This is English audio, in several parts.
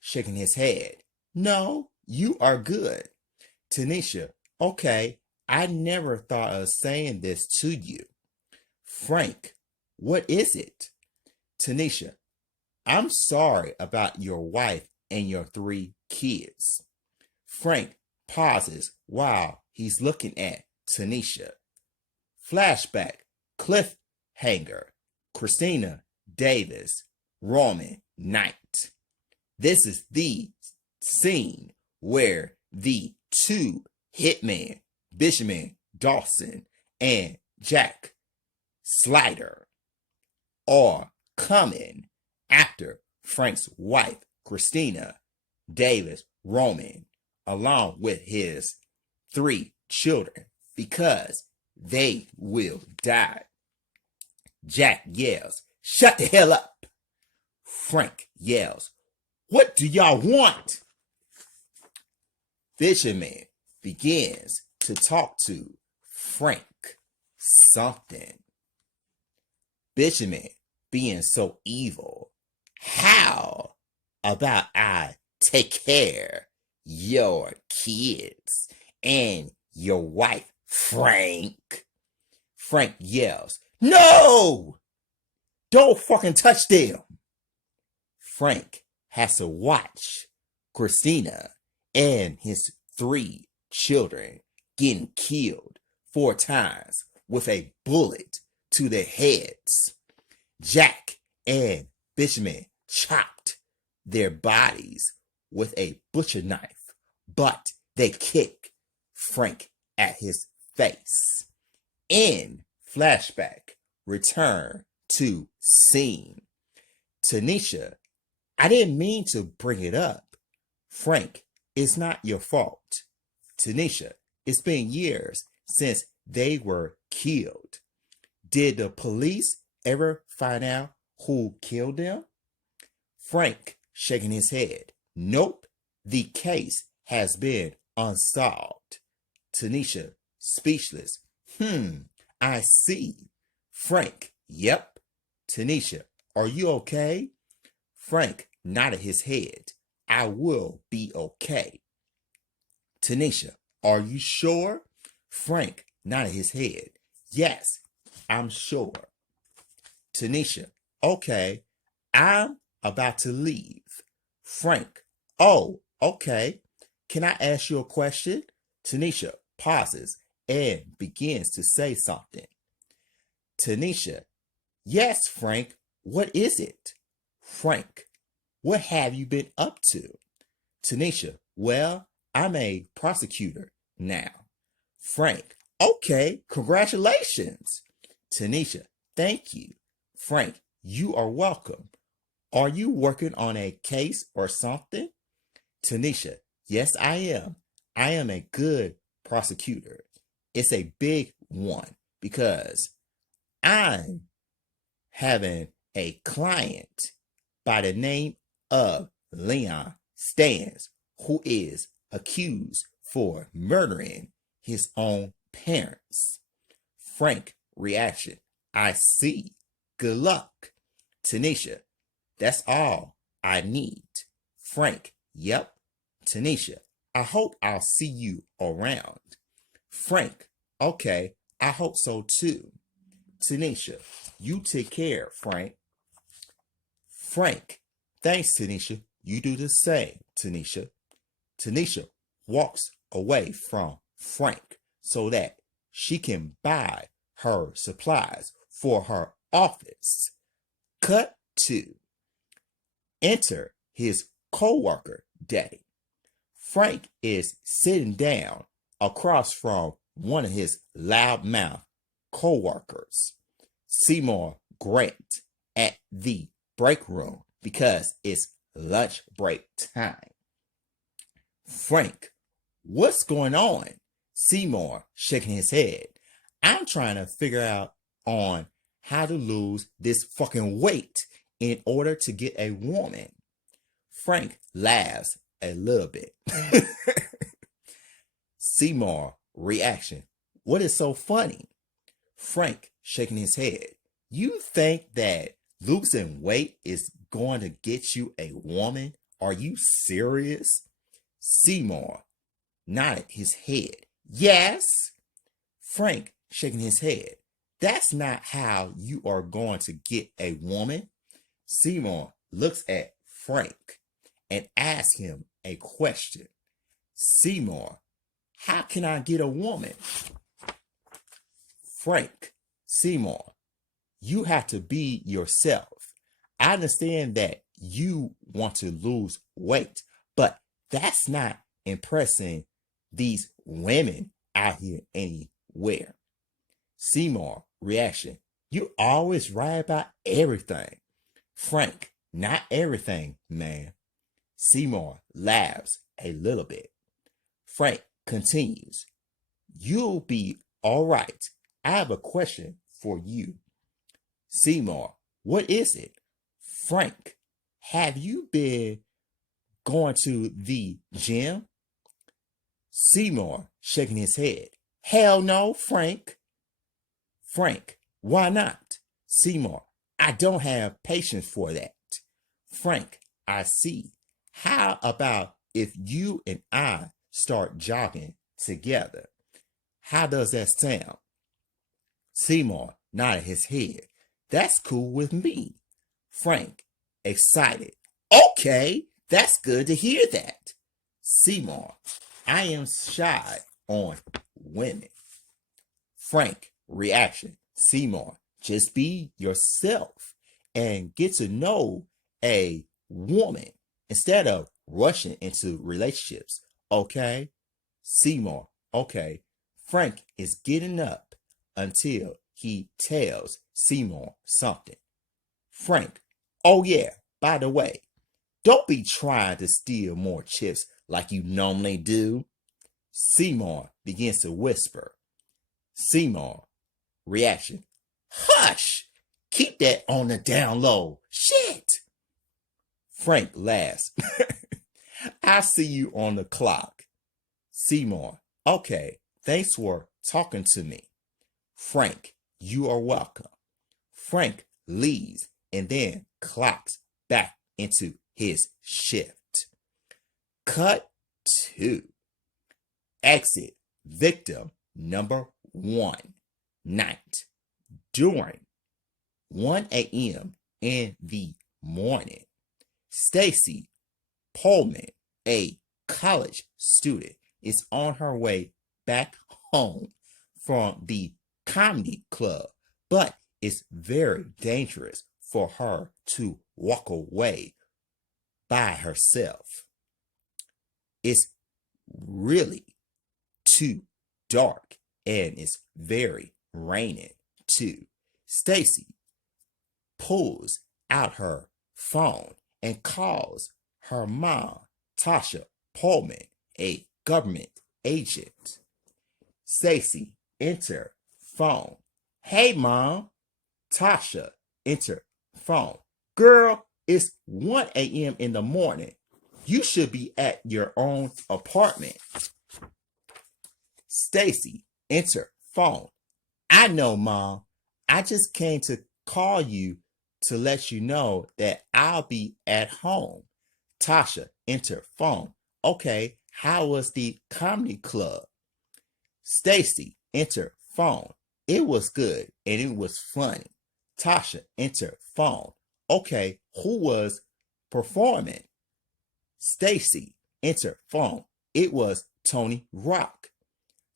shaking his head. No, you are good. Tanisha, okay, I never thought of saying this to you. Frank, what is it? Tanisha, I'm sorry about your wife and your 3 kids. Frank pauses while he's looking at Tanisha. Flashback, cliffhanger, Christina Davis, Roman Knight. This is the scene where the 2 hitmen, Benjamin Dawson and Jack Slider, are coming after Frank's wife, Christina Davis Roman, along with his 3 children, because they will die. Jack yells, "Shut the hell up!" Frank yells, "What do y'all want?" Fisherman begins to talk to Frank something. Fisherman being so evil, "How about I take care your kids and your wife, Frank?" Frank yells, "No! Don't fucking touch them!" Frank has to watch Christina and his 3 children getting killed 4 times with a bullet to their heads. Jack and Benjamin chopped their bodies with a butcher knife, but they kick Frank at his face. In flashback, return to scene. Tanisha, I didn't mean to bring it up. Frank, it's not your fault. Tanisha, it's been years since they were killed. Did the police ever find out who killed them? Frank, shaking his head, nope, the case has been unsolved. Tanisha, speechless, I see. Frank, yep. Tanisha, are you okay? Frank nodded his head. I will be okay. Tanisha, are you sure? Frank nodded his head. Yes, I'm sure. Tanisha, okay, I'm about to leave. Frank, oh, okay. Can I ask you a question? Tanisha pauses and begins to say something. Tanisha, yes, Frank, what is it? Frank, what have you been up to? Tanisha, well, I'm a prosecutor now. Frank, okay, congratulations. Tanisha, thank you. Frank, you are welcome. Are you working on a case or something? Tanisha, yes, I am. I am a good prosecutor. It's a big one because I'm having a client by the name of Leon Stans, who is accused for murdering his own parents. Frank reaction, I see. Good luck. Tanisha, that's all I need. Frank, yep. Tanisha, I hope I'll see you around. Frank, okay, I hope so too. Tanisha, you take care, Frank. Frank, thanks, Tanisha. You do the same, Tanisha. Tanisha walks away from Frank so that she can buy her supplies for her office. Cut to enter his co-worker, Daddy. Frank is sitting down across from one of his loudmouth co-workers, Seymour Grant, at the break room because it's lunch break time. Frank, what's going on? Seymour shaking his head. I'm trying to figure out on how to lose this fucking weight in order to get a woman. Frank laughs a little bit. Seymour reaction. What is so funny? Frank shaking his head. You think that losing weight is going to get you a woman Are you serious? Seymour nodded his head. Yes. Frank shaking his head. That's not how you are going to get a woman. Seymour looks at Frank and asks him a question. Seymour, how can I get a woman? Frank, Seymour, you have to be yourself. I understand that you want to lose weight, but that's not impressing these women out here anywhere. Seymour, reaction. You always right about everything. Frank, not everything, man. Seymour laughs a little bit. Frank continues. You'll be all right. I have a question for you. Seymour, what is it? Frank, have you been going to the gym? Seymour, shaking his head. Hell no, Frank. Frank, why not? Seymour, I don't have patience for that. Frank, I see. How about if you and I start jogging together? How does that sound? Seymour nodded his head. That's cool with me. Frank, excited. Okay, that's good to hear that. Seymour, I am shy on women. Frank, reaction. Seymour, just be yourself and get to know a woman instead of rushing into relationships. Okay? Seymour, okay. Frank is getting up until he tells Seymour something. Frank, oh yeah, by the way, don't be trying to steal more chips like you normally do. Seymour begins to whisper. Seymour, reaction. Hush! Keep that on the down low. Shit! Frank laughs. I'll see you on the clock. Seymour, okay, thanks for talking to me. Frank, you are welcome. Frank leaves and then clocks back into his shift. Cut 2. Exit victim number 1. Night. During 1 a.m. in the morning, Stacy Pullman, a college student, is on her way back home from the comedy club, but it's very dangerous for her to walk away by herself. It's really too dark and it's very raining too. Stacy pulls out her phone and calls her mom, Tasha Pullman, a government agent. Stacy, enter phone. Hey, mom. Tasha, enter phone. Girl, it's 1 a.m. in the morning. You should be at your own apartment. Stacy, enter phone. I know, mom. I just came to call you to let you know that I'll be at home. Tasha, enter phone. Okay, how was the comedy club? Stacy, enter phone. It was good and it was funny. Tasha, enter phone. Okay, who was performing? Stacy, enter phone. It was Tony Rock.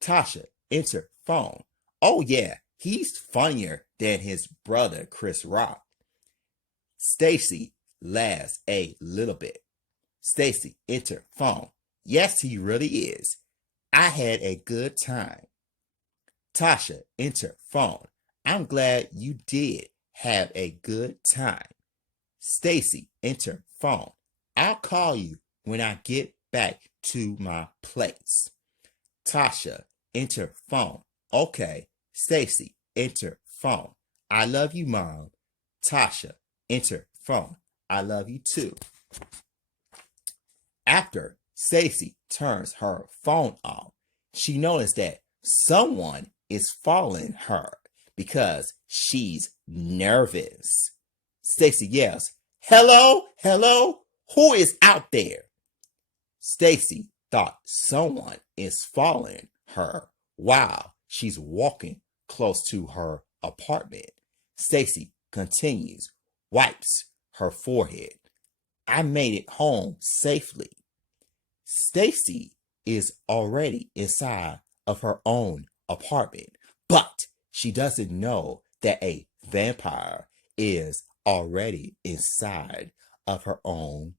Tasha, enter phone. Oh yeah, he's funnier than his brother Chris Rock. Stacy laughs a little bit. Stacy, enter phone. Yes, he really is. I had a good time. Tasha, enter phone. I'm glad you did have a good time. Stacy, enter phone. I'll call you when I get back to my place. Tasha, enter phone. Okay. Stacy, enter phone. I love you, mom. Tasha, enter phone. I love you too. After Stacy turns her phone off, she noticed that someone is following her because she's nervous. Stacy yells, hello, hello, Who is out there? Stacy thought someone is following her while she's walking close to her apartment. Stacy continues, wipes her forehead. I made it home safely. Stacy is already inside of her own apartment, but she doesn't know that a vampire is already inside of her own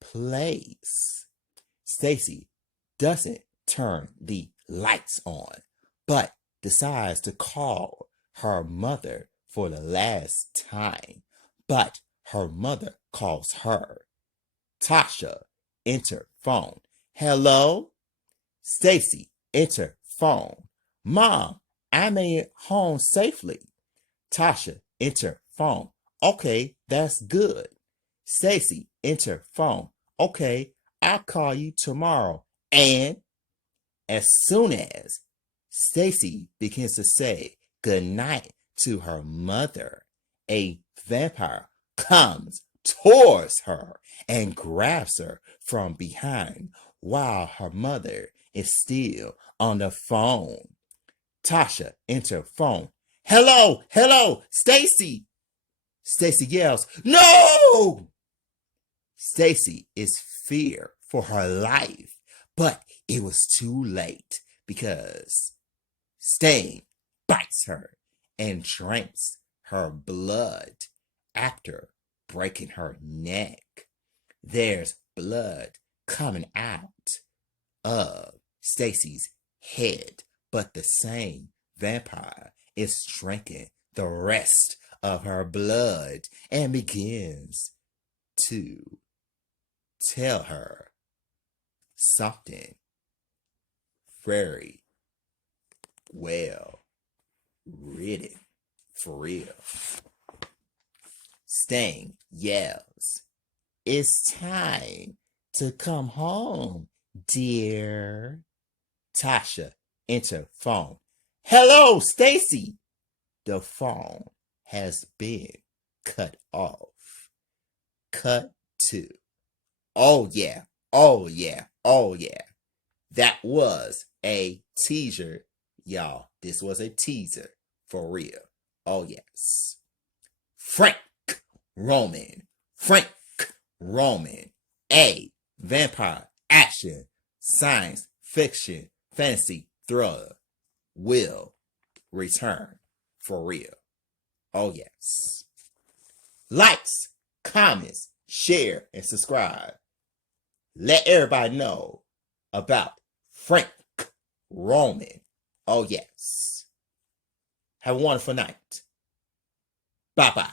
place. Stacy doesn't turn the lights on, but decides to call her mother for the last time. But her mother calls her. Tasha, enter phone. Hello? Stacy, enter phone. Mom, I made it home safely. Tasha, enter phone. Okay, that's good. Stacy, enter phone. Okay, I'll call you tomorrow. And as soon as Stacy begins to say goodnight to her mother, a vampire comes towards her and grabs her from behind while her mother is still on the phone. Tasha enters phone. Hello, hello, Stacy. Stacy yells, no! Stacy is feared for her life, but it was too late because Stain bites her and drinks her blood after breaking her neck. There's blood coming out of Stacy's head, but the same vampire is drinking the rest of her blood and begins to tell her something very well written, for real. Stain yells, it's time to come home, dear. Tasha enter phone. Hello, Stacy. The phone has been cut off. Cut to. Oh yeah, oh yeah, oh yeah. That was a teaser, y'all. This was a teaser, for real. Oh yes. Frank Roman, a vampire action, science fiction, fantasy thriller will return, for real. Oh yes. Likes, comments, share, and subscribe. Let everybody know about Frank Roman. Oh yes. Have a wonderful night. Bye-bye.